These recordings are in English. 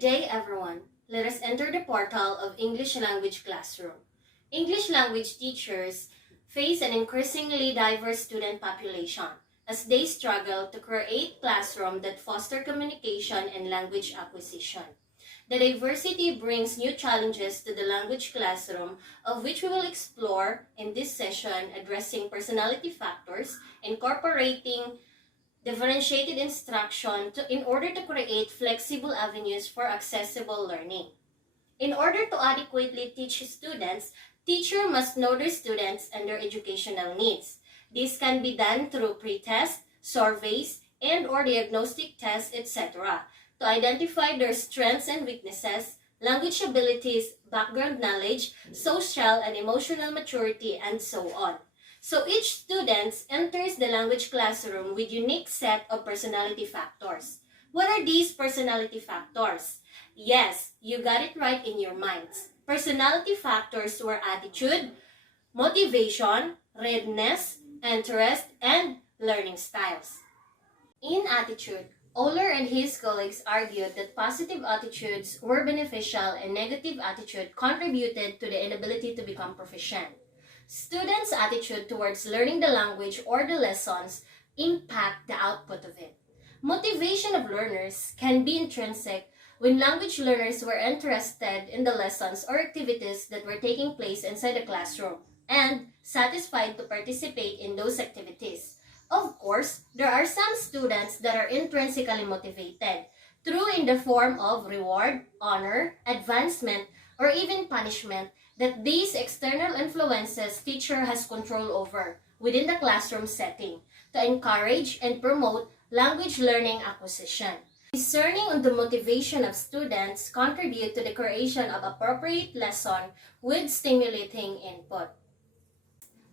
day, everyone. Let us enter the portal of English language classroom. English language teachers face an increasingly diverse student population as they struggle to create classrooms that foster communication and language acquisition. The diversity brings new challenges to the language classroom, of which we will explore in this session, addressing personality factors, incorporating differentiated instruction in order to create flexible avenues for accessible learning. In order to adequately teach students, teacher must know their students and their educational needs. This can be done through pre-test, surveys, and or diagnostic tests, etc. to identify their strengths and weaknesses, language abilities, background knowledge, social and emotional maturity, and so on. So each student enters the language classroom with unique set of personality factors. What are these personality factors? Yes, you got it right in your minds. Personality factors were attitude, motivation, readiness, interest, and learning styles. In attitude, Euler and his colleagues argued that positive attitudes were beneficial and negative attitude contributed to the inability to become proficient. Students' attitude towards learning the language or the lessons impact the output of it. Motivation of learners can be intrinsic when language learners were interested in the lessons or activities that were taking place inside the classroom and satisfied to participate in those activities. Of course, there are some students that are intrinsically motivated, through in the form of reward, honor, advancement, or even punishment that these external influences teacher has control over within the classroom setting to encourage and promote language learning acquisition. Discerning on the motivation of students contribute to the creation of appropriate lesson with stimulating input.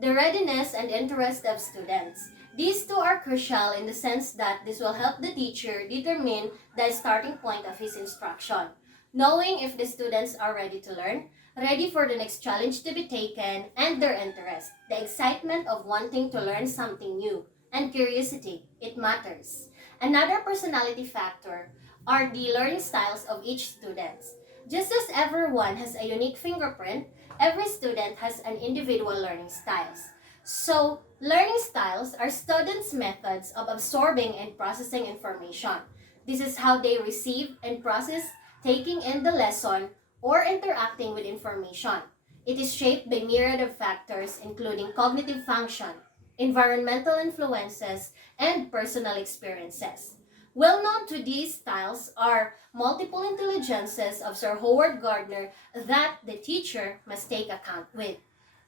The readiness and interest of students. These two are crucial in the sense that this will help the teacher determine the starting point of his instruction, knowing if the students are ready to learn, ready for the next challenge to be taken, and their interest, the excitement of wanting to learn something new, and curiosity, it matters. Another personality factor are the learning styles of each student. Just as everyone has a unique fingerprint, every student has an individual learning styles. So, learning styles are students' methods of absorbing and processing information. This is how they receive and process taking in the lesson or interacting with information. It is shaped by myriad of factors including cognitive function, environmental influences, and personal experiences. Well known to these styles are multiple intelligences of Sir Howard Gardner that the teacher must take account with.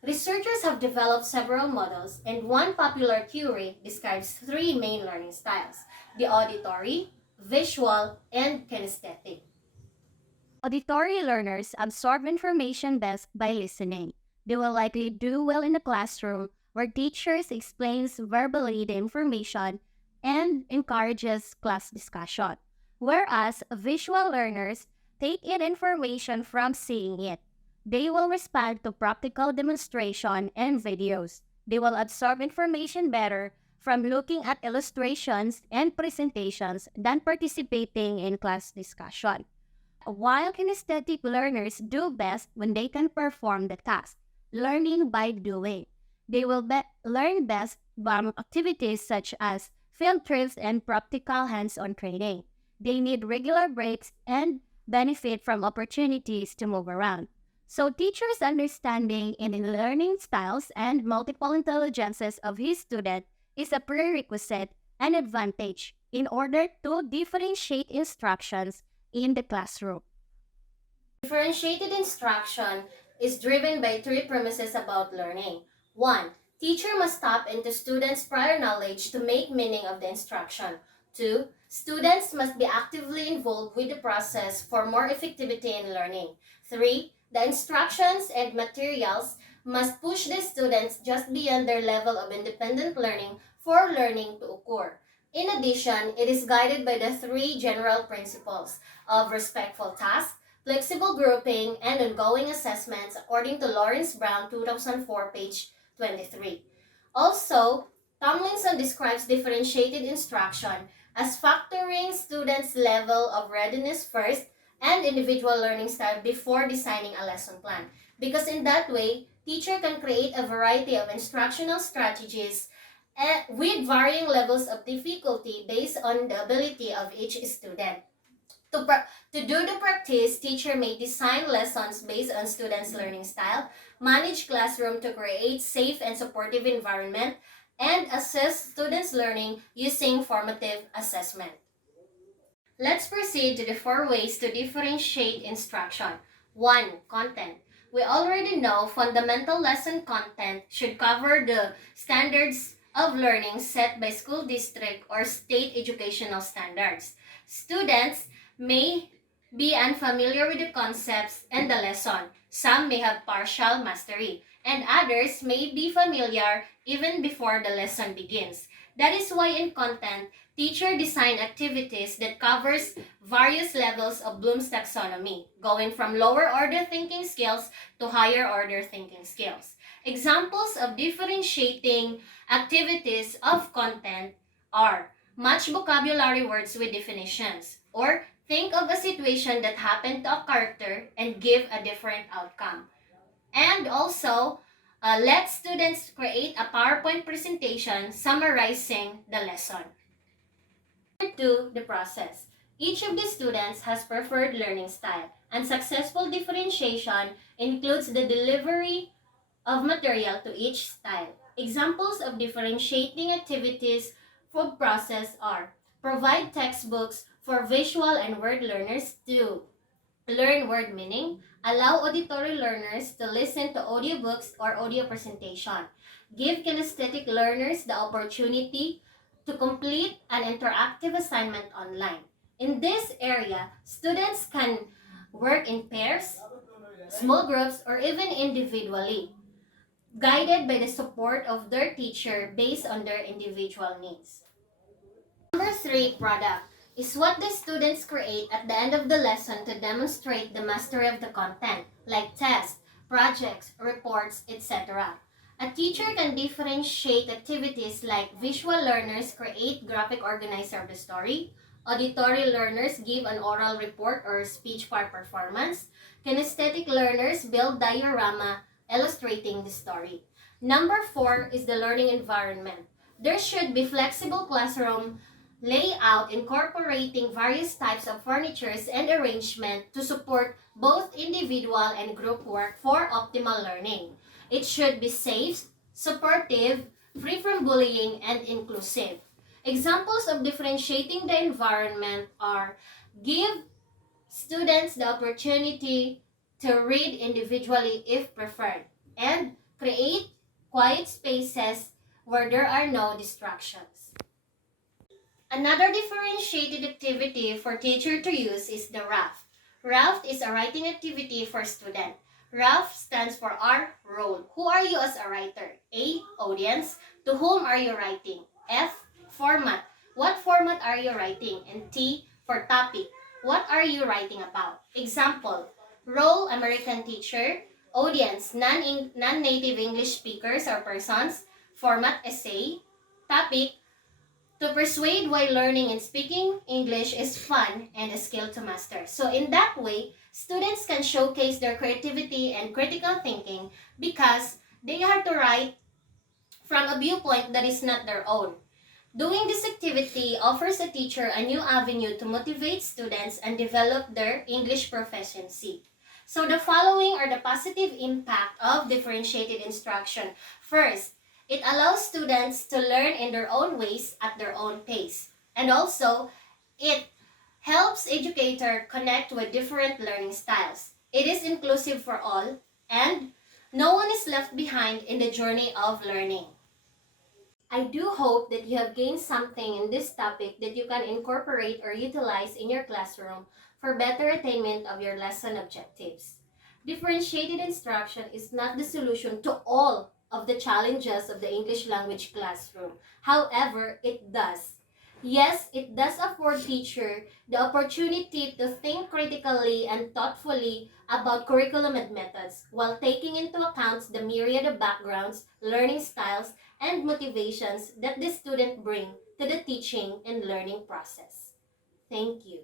Researchers have developed several models, and one popular theory describes three main learning styles: the auditory, visual, and kinesthetic. Auditory learners absorb information best by listening. They will likely do well in the classroom where teachers explains verbally the information and encourages class discussion. Whereas visual learners take in information from seeing it. They will respond to practical demonstration and videos. They will absorb information better from looking at illustrations and presentations than participating in class discussion. While kinesthetic learners do best when they can perform the task, learning by doing. They will learn best from activities such as field trips and practical hands-on training. They need regular breaks and benefit from opportunities to move around. So teachers' understanding in the learning styles and multiple intelligences of his student is a prerequisite and advantage in order to differentiate instructions in the classroom. Differentiated instruction is driven by three premises about learning. 1. Teacher must tap into students' prior knowledge to make meaning of the instruction. 2. Students must be actively involved with the process for more effectivity in learning. 3. The instructions and materials must push the students just beyond their level of independent learning for learning to occur. In addition, it is guided by the three general principles of respectful task, flexible grouping, and ongoing assessments according to Lawrence Brown 2004, page 23. Also, Tomlinson describes differentiated instruction as factoring students' level of readiness first, and individual learning style before designing a lesson plan. Because in that way, teacher can create a variety of instructional strategies with varying levels of difficulty based on the ability of each student. To do the practice, teacher may design lessons based on students' learning style, manage classroom to create safe and supportive environment, and assess students' learning using formative assessment. Let's proceed to the 4 ways to differentiate instruction. 1. Content. We already know fundamental lesson content should cover the standards of learning set by school district or state educational standards. Students may be unfamiliar with the concepts and the lesson. Some may have partial mastery, and others may be familiar even before the lesson begins. That is why in content, teacher design activities that covers various levels of Bloom's taxonomy, going from lower order thinking skills to higher order thinking skills. Examples of differentiating activities of content are match vocabulary words with definitions, or think of a situation that happened to a character and give a different outcome. And also, let students create a PowerPoint presentation summarizing the lesson. Number 2, the process. Each of the students has preferred learning style, and successful differentiation includes the delivery of material to each style. Examples of differentiating activities for process are provide textbooks for visual and word learners to learn word meaning, allow auditory learners to listen to audiobooks or audio presentation, give kinesthetic learners the opportunity to complete an interactive assignment online. In this area, students can work in pairs, small groups, or even individually, guided by the support of their teacher based on their individual needs. Number 3, product, is what the students create at the end of the lesson to demonstrate the mastery of the content, like tests, projects, reports, etc. A teacher can differentiate activities like visual learners create graphic organizer of the story, auditory learners give an oral report or speech part performance, kinesthetic learners build diorama illustrating the story. Number 4 is the learning environment. There should be flexible classroom layout incorporating various types of furnitures and arrangement to support both individual and group work for optimal learning. It should be safe, supportive, free from bullying, and inclusive. Examples of differentiating the environment are give students the opportunity to read individually if preferred, and create quiet spaces where there are no distractions. Another differentiated activity for teacher to use is the raft. Raft is a writing activity for student. Raft stands for our role. Who are you as a writer? A. Audience. To whom are you writing? F. Format. What format are you writing? And T. For topic. What are you writing about? Example. Role, American teacher. Audience, non-native English speakers or persons. Format, essay. Topic, to persuade why learning and speaking English is fun and a skill to master. So in that way, students can showcase their creativity and critical thinking because they have to write from a viewpoint that is not their own. Doing this activity offers a teacher a new avenue to motivate students and develop their English proficiency. So the following are the positive impact of differentiated instruction. First, it allows students to learn in their own ways at their own pace. And also, it helps educator connect with different learning styles. It is inclusive for all, and no one is left behind in the journey of learning. I do hope that you have gained something in this topic that you can incorporate or utilize in your classroom for better attainment of your lesson objectives. Differentiated instruction is not the solution to all of the challenges of the English language classroom. However, it does. Yes, it does afford teacher the opportunity to think critically and thoughtfully about curriculum and methods while taking into account the myriad of backgrounds, learning styles, and motivations that the student bring to the teaching and learning process. Thank you.